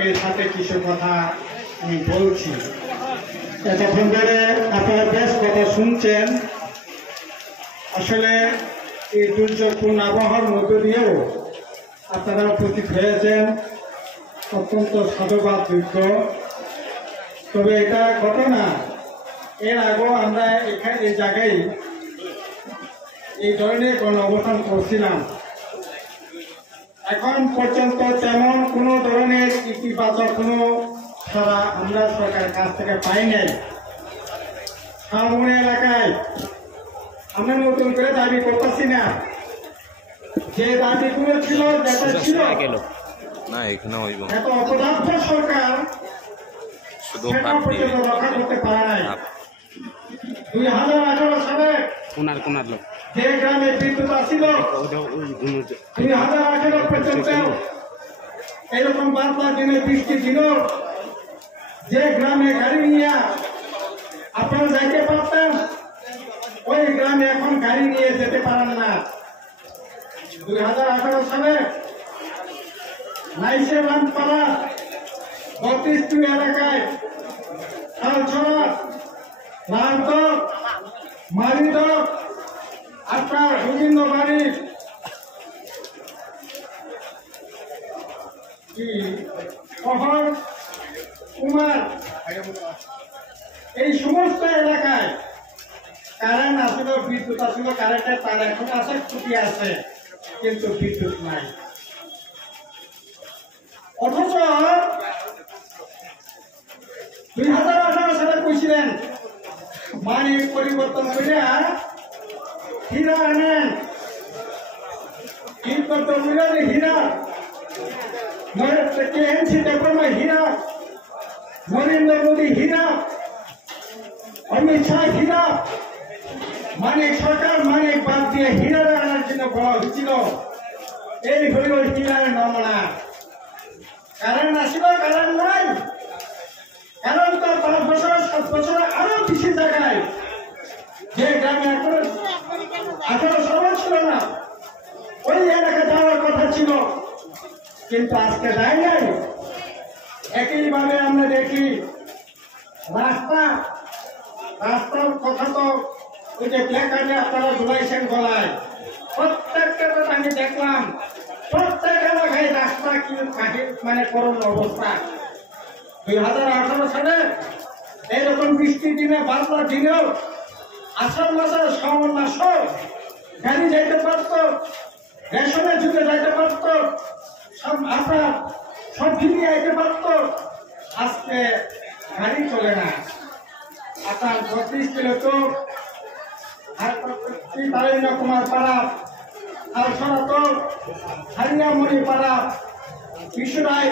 এর সাথে কিছু কথা আমি বলছি। এতক্ষণ ধরে আপনারা বেশ কথা শুনছেন। আসলে এই দুর্যোগপূর্ণ আবহাওয়ার মধ্য দিয়েও আপনারা উপস্থিত হয়েছেন, অত্যন্ত সাধুবাদযোগ্য। তবে এটা ঘটনা, এর আগেও আমরা এখানে এই জায়গায় এই ধরনের কোনো অবস্থান করছিলাম। এখন পর্যন্ত তেমন কোনো ধরনের ইতিবাচক কোনো সাড়া আমরা সরকারের কাছ থেকে পাই নাই। শাহমনি এলাকায় আমরা নতুন করে দাবি করতেছি না, যে দাবিগুলো ছিল যেটা ছিল এত অপদার্থ সরকার সেটা পর্যন্ত রক্ষা করতে পারে নাই। 2018 সালে যে গ্রামে বিদ্যুৎ আসিল 2018 পর্যন্ত এরকম বারবার দিনে বৃষ্টি ছিল, যে গ্রামে গাড়ি নিয়ে আপনারা যাইতে পারতেন ওই গ্রামে এখন গাড়ি নিয়ে যেতে পারেন না। 2018 সালে নাইসে রামপাড়া 32 এলাকায় তালছড়া, লালদক, মারিদক, আপনার বিভিন্ন বাড়ির শহর কুমার এই সমস্ত এলাকায় কারেন্ট আসলে বিদ্যুৎ আসলে কারেন্টের তার এখন আছে, খুঁটি আছে, কিন্তু বিদ্যুৎ নাই। অথচ 2018 সালে কইছিলেন মানিক পরিবর্তন করে হীরা আনেন, কিন্তু হীরা কেএনসি ডেভেলপমেন্ট হীরা, নরেন্দ্র মোদী হীরা, অমিত শাহ হীরা, মানিক সরকার মানিক বাদ দিয়ে হীরা আনার জন্য বলা হয়েছিল। এই হইল হীরার নমুনা। কারেন্ট আসিল, কারেন্ট নাই। কারণ তো 5 বছর 7 বছর আরো বেশি জায়গায় যে গ্রামে এখন 18 ছিল না ওই এলাকা যাওয়ার কথা ছিল, কিন্তু আজকে যায় নাই। একইভাবে আমরা দেখি রাস্তার কথা তো ওই যে প্ল্যাকার্ডে আপনারা ঝুলাইছেন গলায়, প্রত্যেকটা আমি দেখলাম প্রত্যেক এলাকায় রাস্তা কি মানে করুন অবস্থা। 2018 সালে এইরকম বৃষ্টির দিনে বারবার দিনেও আষাঢ় মাসে শ্রাবণ মাসও গাড়ি যাইতে পারত, রেশনের যুগে যাইতে পারত, আপনার সব ফিরিয়ে আইতে পারত। আজকে গাড়ি চলে না। আপনার 32 কিলো তো কুমার পাড়া, তালছড়া তো হারিয়ামণি পাড়া, বিশুরাই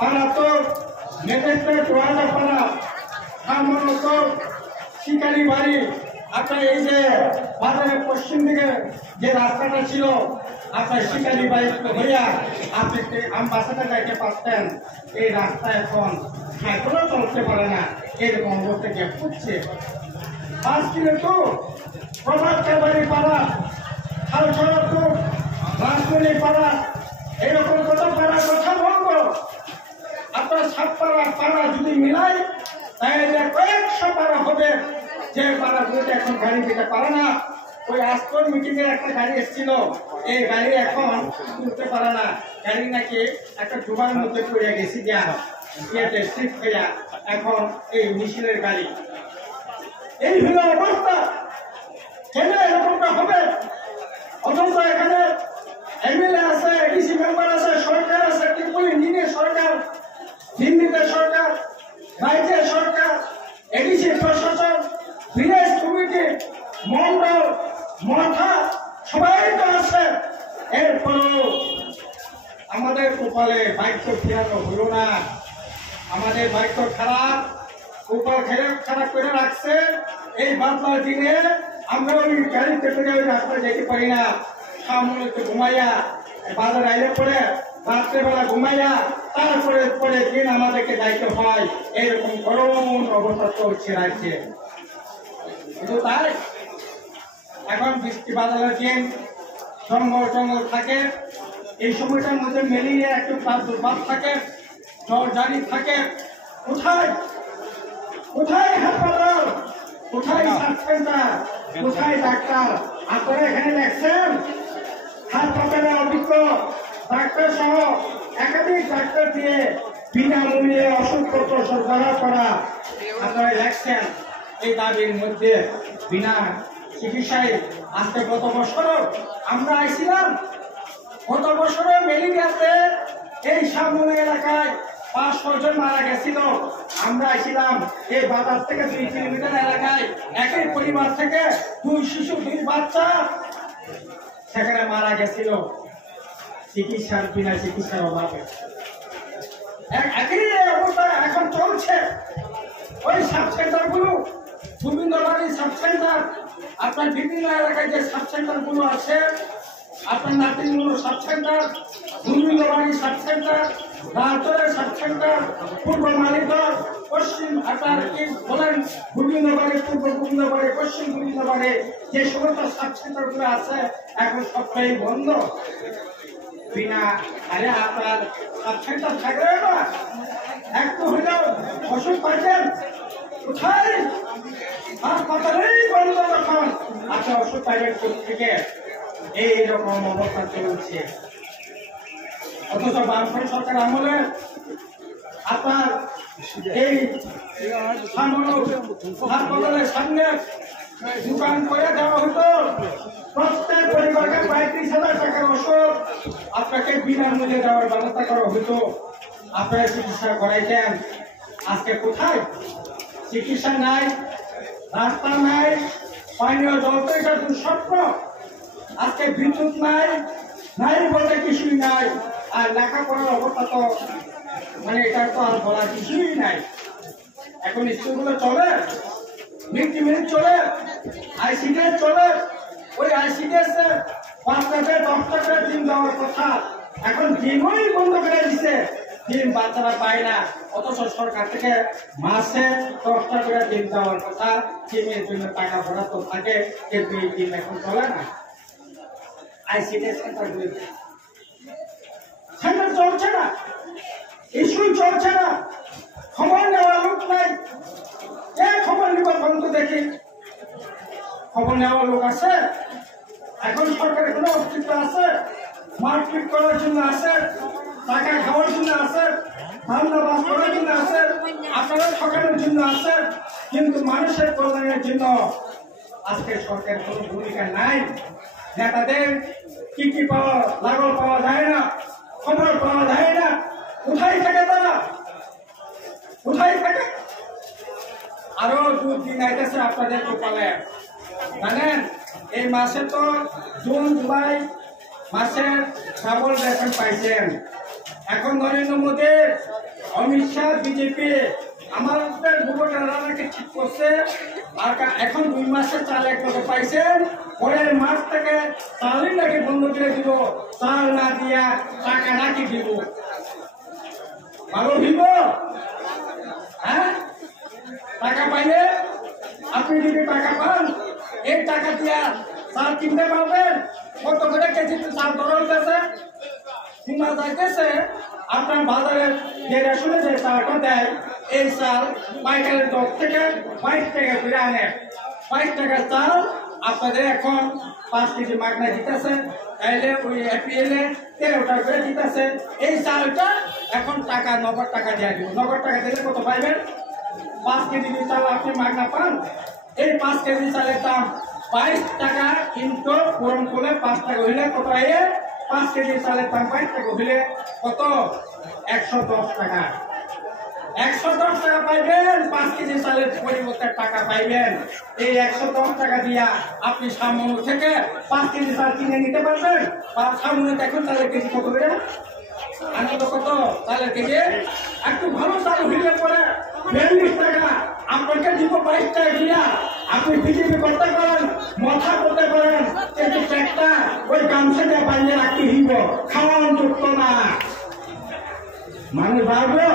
পাড়া তো ম্যাজিস্ট্রেট ওয়ার্ডা পাড়া, সামান্য তো শিকারি বাড়ি। আপনার এই যে বাজারের পশ্চিম দিকে যে রাস্তাটা ছিল আপনার শিকারি বাড়ি হইয়া আপনি আমবাসাটা যাইতে পারতেন, এই রাস্তা এখন সাইকেলও চলতে পারে না, এরকম অবস্থা গিয়ে ফুটছে। 5 কিলো তো প্রভাত বাড়ি পাড়া, খালছড়া তো রাজমণি পাড়া, এইরকম কত পাড়া কথা বলবো। আপনার 7 পাড়া যদি মিলাই তাহলে কয়েকশো পাড়া হবে, যে পাড়াগুলোতে এখন গাড়ি যেতে পারে না। ওই আজকের মিটিং এর একটা গাড়ি এসেছিল, এই গাড়ি এখন তুলতে পারে না। গাড়ি নাকি একটা ডুবার মধ্যে পড়ে গেছি ইয়েতে স্লিপ হইয়া এখন এই মিছিলের গাড়ি। এই হলো অবস্থা। কেন এরকমটা হবে? অথচ এখানে এমএলএ আছে, এডিসি মেম্বার আছে, সরকার আছে, ত্রিপুরি নিয়ে সরকার, দিল্লিতে সরকার, রাজ্যের সরকার, এডিসি প্রশাসন, ভিলেজ কমিটি, মন্ডল, মঠা সবাই তো আছে। এরপরেও আমাদের কপালে ভাগ্য ফিরানো হলো না। আমাদের ভাগ্য খারাপ, কপাল খারাপ করে রাখছে। এই বাদলার দিনে আমরা ওই গাড়িতে করে ওই রাস্তায় যেতে পারি না। সামনে একটু ঘুমাইয়া বাজার আইলে পরে রাত্রেবেলা ঘুমাইয়া তারপরে পরে দিন আমাদেরকে যাইতে হয়। এরকম করুণ অবস্থা চলছে রাজ্যে। কিন্তু তাই এখন বৃষ্টি বাদলের দিন জঙ্গল থাকে, এই সময়টার মধ্যে ম্যালেরিয়া একটু প্রাদুর্ভাব থাকে। জর্জারি থাকে। কোথায় কোথায় হাসপাতাল, কোথায় সাব সেন্টার, কোথায় ডাক্তার? আপনারা এখানে দেখছেন হাসপাতালে অভিজ্ঞ ডাক্তার সহ একাধিক ডাক্তার দিয়ে বিনামূল্যে ওষুধপত্র সরবরাহ করা আপনারা দেখছেন। এই দাবির মধ্যে বিনা চিকিৎসায় আজকে গত বছরও আমরা আইছিলাম, গত বছরে ম্যালেরিয়াতে এই সামনে এলাকায় 5-6 জন মারা গেছিল। আমরা আইছিলাম এই বাজার থেকে 2 কিলোমিটার এলাকায় একই পরিবার থেকে 2 শিশু 2 বাচ্চা সেখানে মারা গেছিল চিকিৎসার বিনা চিকিৎসার অভাবে। একই অবস্থা এখন চলছে। ওই সাব সেন্টার গুলো, গোবিন্দবাড়ি সাব সেন্টার, আপনার বিভিন্ন এলাকায় যে সাব সেন্টার গুলো আছে, আপনার নাতিনগুলো sub centre, Gobindabari sub centre, রাজচরের সাব সেন্টার, পূর্ব মালিকগঞ্জ, পশ্চিম আপনার কি বলেন গোবিন্দবাড়ি, পূর্ব গোবিন্দবাড়ি, পশ্চিম গোবিন্দবাড়ি, যে সমস্ত সাব সেন্টার গুলো আছে এখন সবটাই বন্ধ। বিনা আরে আপনার সাব সেন্টার থাকবে না, একটু হলেও ওষুধ পাচ্ছেন কোথায়? হাসপাতালেই বন্ধ তখন আচ্ছা ওষুধ পাইবেন থেকে। এইরকম অবস্থা চলছে। অথচ বামফ্রন্ট সরকার আমলে আপনার এই হাসপাতালের সামনে দোকান করে দেওয়া হতো, প্রত্যেক পরিবারকে 35,000 টাকার ওষুধ আপনাকে বিনামূল্যে দেওয়ার ব্যবস্থা করা হতো। আপনারা চিকিৎসা করাইতেন। আজকে কোথায়? চিকিৎসা নাই, রাস্তা নাই, পানীয় জল তো এটা দুঃস্বপ্ন। আজকে বিদ্যুৎ নাই, নাই বলতে কিছুই নাই। আর লেখাপড়ার অবস্থা তো মানে এটা তো আর বলার কিছুই নাই। এখন স্কুলগুলো চলে, মিড ডে মিল চলে, আইসিডিএস চলে। ওই আইসিডিএস 5 টাকা 10 টাকা ডিম দেওয়ার কথা, এখন ডিমই বন্ধ করে দিচ্ছে। ডিম বাচ্চারা পায় না, অথচ সরকার থেকে মাসে 10 টাকা করে ডিম দেওয়ার কথা। ডিমের জন্য টাকা বরাদ্দ থাকে, কিন্তু এই ডিম এখন চলে না। আইসিডিএস সেন্টার চলছে না, ইস্যুই চলছে না, খবর নেওয়ার লোক নাই। কে খবর নিব? বন্ধু দেখি খবর নেওয়ার লোক আছে? এখন সরকারের কোনো অস্তিত্ব আছে? মারপিট করার জন্য আছে, টাকা খাওয়ার জন্য আছে, ধান্দাবাজ করার জন্য আছে, আপনারা ঠকানোর জন্য আছে, কিন্তু মানুষের কল্যাণের জন্য আজকে সরকারের কোনো ভূমিকা নাই। নেতাদের কি পাওয়া লাগল পাওয়া যায় না, খবর পাওয়া যায় না। কোথায় থাকে তারা? কোথায় থাকে? আরো 2 দিন আইতেছে আপনাদের কপালে। জানেন এই মাসে তো জুন জুলাই মাসের ডাবল রেশন পাইছেন। এখন নরেন্দ্র মোদী, অমিত শাহ, বিজেপি আমাদের ভোটাররা নাকি ঠিক করছে। আর এখন 2 মাসের চাল এক টাকা পাইছেন, পরের মাস থেকে চালই নাকি বন্ধ করে দিব। চাল না দিয়া টাকা নাকি দিব? ভালো দিব? হ্যাঁ, টাকা পাইলে আপনি যদি টাকা পান, এই টাকা দিয়া চাল কিনতে পারবেন। কত করে কেজিতে চাল ধরা হইতেছে? শোনা যাইতেছে আপনার বাজারের যে রেশনে যে চালটা দেয়, এই চাল পাইকারের দর থেকে 22 টাকা করে আনে। 22 টাকার চাল আপনাদের এখন 5 কেজি মাগনা দিতেছে, তাইলে ওই এপিএল 13 টাকা করে দিতেছে। এই চালটা এখন টাকা 90 টাকা দিয়ে দিব। 90 টাকা দিলে কত পাইবেন? 5 কেজি চাল আপনি মাগনা পান। এই 5 কেজি চালের দাম 22 টাকা কিন্তু পূরণ করলে 5 টাকা হইলে কত হয়? 5 কেজি চালের দাম 22 টাকা হইলে কত? 110 টাকা। 110 টাকা পাইবেন, 5 কেজি চালের পরিবর্তে টাকা পাইবেন। এই 110 টাকা দিয়া আপনি সামনে থেকে 5 কেজি চাল কিনে নিতে পারবেন। সামনে দেখুন চালের কেজি কত করে, আনন্দ কত চালের কেজি। একটু ভালো চাল হইলে পরে 42 টাকা আপনাকে দিব 22 টাকা দিয়া আপনি বিজেপি করতে পারেন, মাথা করতে পারেন, কিন্তু একটা ওই গামছাটা বাইরে রাখতে হইব। খাওয়ান যুক্ত না, মানুষ ভাবলো